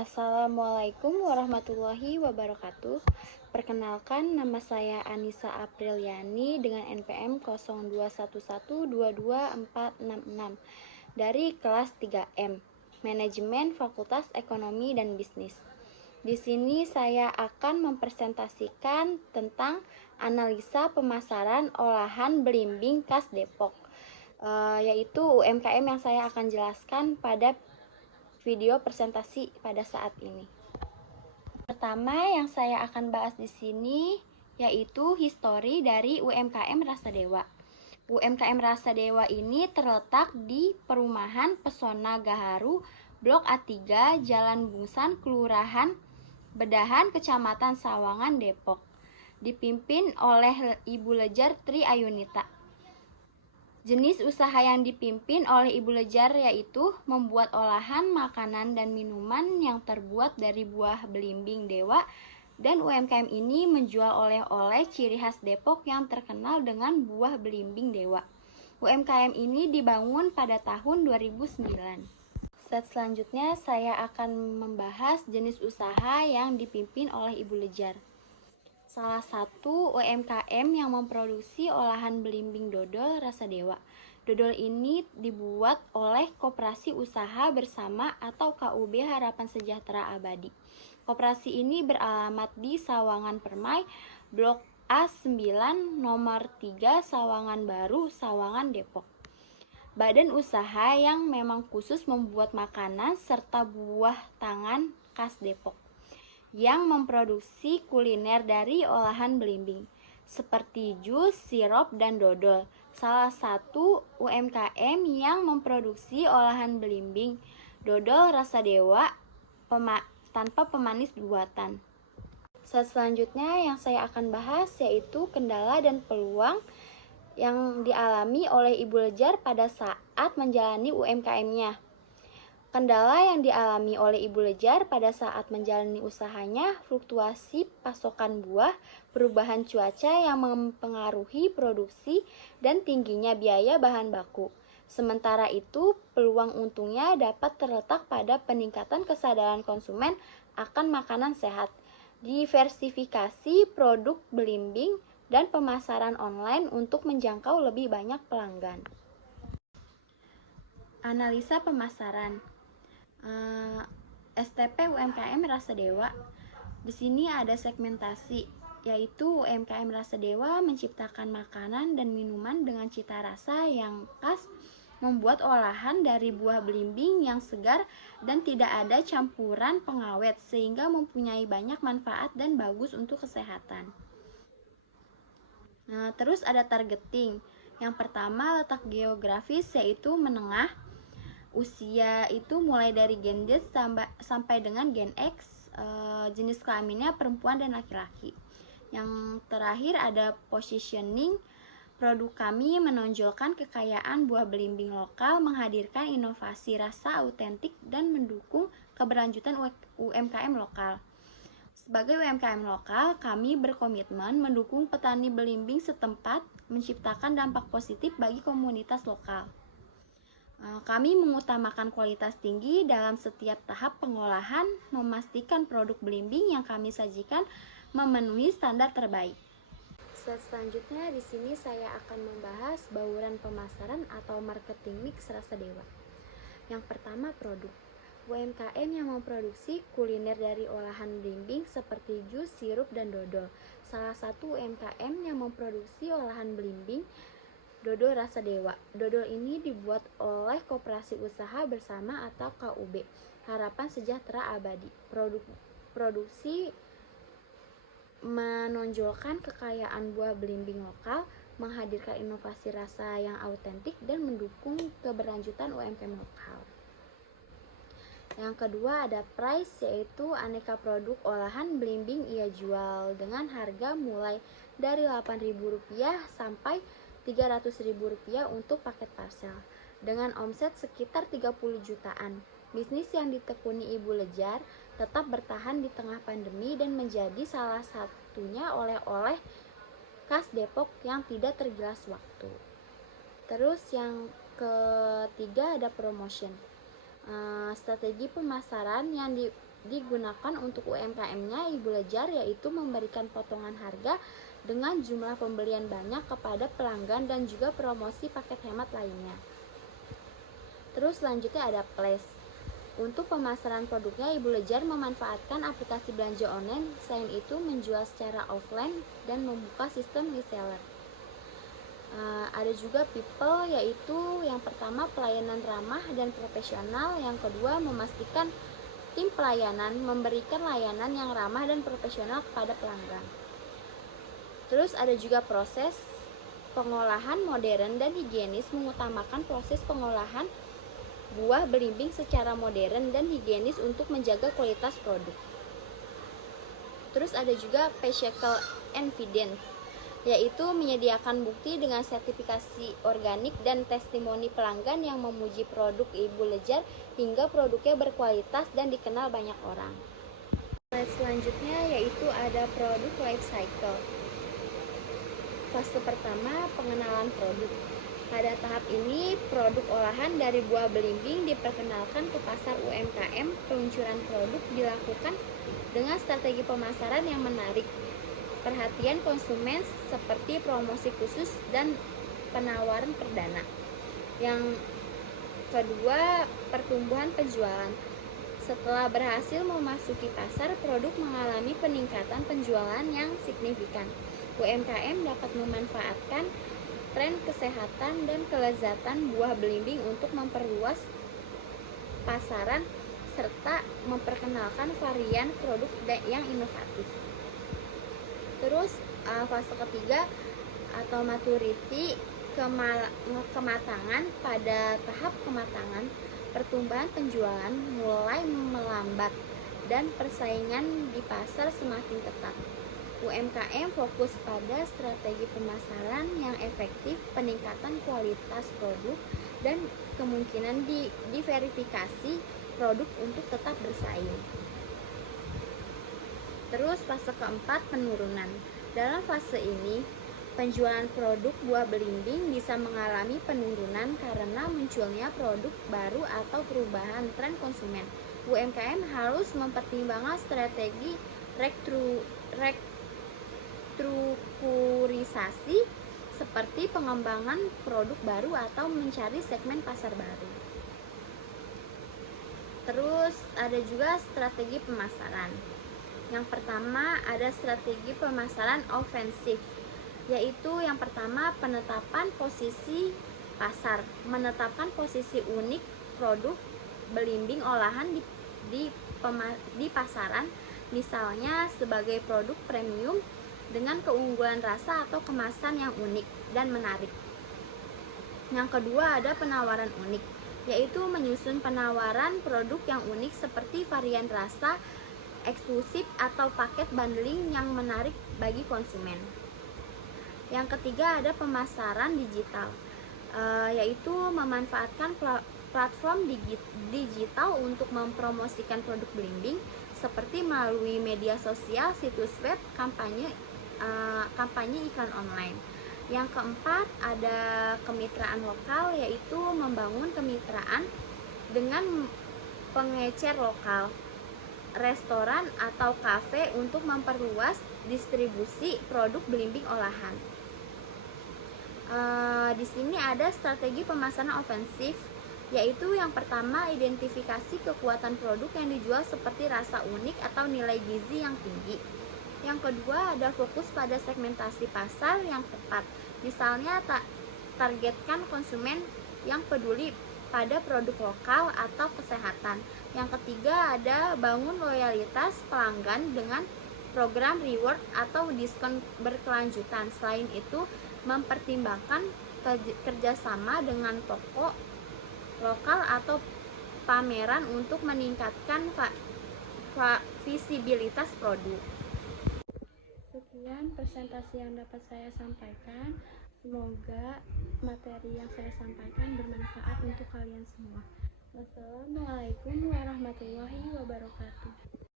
Assalamualaikum warahmatullahi wabarakatuh. Perkenalkan, nama saya Anissa Apriliani dengan NPM 0211222466 dari kelas 3M, Manajemen Fakultas Ekonomi dan Bisnis. Di sini saya akan mempresentasikan tentang analisa pemasaran olahan belimbing khas Depok, yaitu UMKM yang saya akan jelaskan pada video presentasi pada saat ini. Pertama yang saya akan bahas di sini yaitu histori dari UMKM Rasa Dewa. UMKM Rasa Dewa ini terletak di Perumahan Pesona Gaharu, Blok A3, Jalan Bungsan, Kelurahan Bedahan, Kecamatan Sawangan, Depok. Dipimpin oleh Ibu Lejar Tri Ayunita. Jenis usaha yang dipimpin oleh Ibu Lejar yaitu membuat olahan makanan dan minuman yang terbuat dari buah belimbing dewa, dan UMKM ini menjual oleh-oleh ciri khas Depok yang terkenal dengan buah belimbing dewa. UMKM ini dibangun pada tahun 2009. Slide selanjutnya saya akan membahas jenis usaha yang dipimpin oleh Ibu Lejar. Salah satu UMKM yang memproduksi olahan belimbing dodol Rasa Dewa. Dodol ini dibuat oleh Koperasi Usaha Bersama atau KUB Harapan Sejahtera Abadi. Koperasi ini beralamat di Sawangan Permai, Blok A9, nomor 3, Sawangan Baru, Sawangan, Depok. Badan usaha yang memang khusus membuat makanan serta buah tangan khas Depok, yang memproduksi kuliner dari olahan belimbing seperti jus, sirup, dan dodol. Salah satu UMKM yang memproduksi olahan belimbing dodol Rasa Dewa tanpa pemanis buatan. Selanjutnya yang saya akan bahas yaitu kendala dan peluang yang dialami oleh Ibu Lejar pada saat menjalani UMKM-nya. Kendala yang dialami oleh Ibu Lejar pada saat menjalani usahanya, fluktuasi pasokan buah, perubahan cuaca yang mempengaruhi produksi, dan tingginya biaya bahan baku. Sementara itu, peluang untungnya dapat terletak pada peningkatan kesadaran konsumen akan makanan sehat, diversifikasi produk belimbing, dan pemasaran online untuk menjangkau lebih banyak pelanggan. Analisa pemasaran. STP UMKM Rasa Dewa. Di sini ada segmentasi, yaitu UMKM Rasa Dewa menciptakan makanan dan minuman dengan cita rasa yang khas, membuat olahan dari buah belimbing yang segar dan tidak ada campuran pengawet sehingga mempunyai banyak manfaat dan bagus untuk kesehatan. Terus ada targeting. Yang pertama letak geografis yaitu menengah. Usia itu mulai dari Gen Z sampai dengan Gen X, jenis kelaminnya perempuan dan laki-laki. Yang terakhir ada positioning. Produk kami menonjolkan kekayaan buah belimbing lokal, menghadirkan inovasi rasa autentik, dan mendukung keberlanjutan UMKM lokal. Sebagai UMKM lokal, kami berkomitmen mendukung petani belimbing setempat, menciptakan dampak positif bagi komunitas lokal. Kami mengutamakan kualitas tinggi dalam setiap tahap pengolahan, memastikan produk belimbing yang kami sajikan memenuhi standar terbaik. Selanjutnya di sini saya akan membahas bauran pemasaran atau marketing mix Rasa Dewa. Yang pertama, produk. UMKM yang memproduksi kuliner dari olahan belimbing seperti jus, sirup, dan dodol. Salah satu UMKM yang memproduksi olahan belimbing dodol Rasa Dewa. Dodol ini dibuat oleh Koperasi Usaha Bersama atau KUB Harapan Sejahtera Abadi. Produksi menonjolkan kekayaan buah belimbing lokal, menghadirkan inovasi rasa yang autentik, dan mendukung keberlanjutan UMKM lokal. Yang kedua ada price, yaitu aneka produk olahan belimbing ia jual dengan harga mulai dari Rp8.000 sampai Rp300.000 untuk paket parcel, dengan omset sekitar 30 jutaan. Bisnis yang ditekuni Ibu Lejar tetap bertahan di tengah pandemi dan menjadi salah satunya oleh-oleh khas Depok yang tidak tergilas waktu. Terus yang ketiga ada promotion. Strategi pemasaran yang digunakan untuk UMKM-nya Ibu Lejar, yaitu memberikan potongan harga dengan jumlah pembelian banyak kepada pelanggan dan juga promosi paket hemat lainnya. Terus selanjutnya ada Flash. Untuk pemasaran produknya, Ibu Lejar memanfaatkan aplikasi belanja online. Selain itu, menjual secara offline dan membuka sistem reseller. Ada juga People, yaitu yang pertama pelayanan ramah dan profesional. Yang kedua, memastikan tim pelayanan memberikan layanan yang ramah dan profesional kepada pelanggan. Terus ada juga proses pengolahan modern dan higienis, mengutamakan proses pengolahan buah belimbing secara modern dan higienis untuk menjaga kualitas produk. Terus ada juga Physical Evidence, yaitu menyediakan bukti dengan sertifikasi organik dan testimoni pelanggan yang memuji produk Ibu Lejar hingga produknya berkualitas dan dikenal banyak orang. Slide selanjutnya yaitu ada produk life cycle. Fase pertama, pengenalan produk. Pada tahap ini, produk olahan dari buah belimbing diperkenalkan ke pasar UMKM. Peluncuran produk dilakukan dengan strategi pemasaran yang menarik perhatian konsumen seperti promosi khusus dan penawaran perdana. Yang kedua, pertumbuhan penjualan. Setelah berhasil memasuki pasar, produk mengalami peningkatan penjualan yang signifikan. UMKM dapat memanfaatkan tren kesehatan dan kelezatan buah belimbing untuk memperluas pasaran serta memperkenalkan varian produk yang inovatif. Terus fase ketiga atau maturity, kematangan. Pada tahap kematangan, pertumbuhan penjualan mulai melambat dan persaingan di pasar semakin ketat. UMKM fokus pada strategi pemasaran yang efektif, peningkatan kualitas produk, dan kemungkinan diverifikasi produk untuk tetap bersaing. Terus fase keempat, penurunan. Dalam fase ini, penjualan produk buah belimbing bisa mengalami penurunan karena munculnya produk baru atau perubahan tren konsumen. UMKM harus mempertimbangkan strategi restrukturisasi seperti pengembangan produk baru atau mencari segmen pasar baru. Terus ada juga strategi pemasaran. Yang pertama ada strategi pemasaran ofensif, yaitu yang pertama penetapan posisi pasar, menetapkan posisi unik produk belimbing olahan di pasaran, misalnya sebagai produk premium dengan keunggulan rasa atau kemasan yang unik dan menarik. Yang kedua ada penawaran unik, yaitu menyusun penawaran produk yang unik seperti varian rasa eksklusif atau paket bundling yang menarik bagi konsumen. Yang ketiga ada pemasaran digital, yaitu memanfaatkan platform digital untuk mempromosikan produk belimbing seperti melalui media sosial, situs web, kampanye iklan online. Yang keempat ada kemitraan lokal, yaitu membangun kemitraan dengan pengecer lokal, restoran atau kafe untuk memperluas distribusi produk belimbing olahan. Di sini ada strategi pemasaran ofensif, yaitu yang pertama identifikasi kekuatan produk yang dijual seperti rasa unik atau nilai gizi yang tinggi. Yang kedua ada fokus pada segmentasi pasar yang tepat, misalnya targetkan konsumen yang peduli pada produk lokal atau kesehatan. Yang ketiga ada bangun loyalitas pelanggan dengan program reward atau diskon berkelanjutan. Selain itu mempertimbangkan kerjasama dengan toko lokal atau pameran untuk meningkatkan visibilitas produk. Sekian presentasi yang dapat saya sampaikan. Semoga materi yang saya sampaikan bermanfaat untuk kalian semua. Wassalamualaikum warahmatullahi wabarakatuh.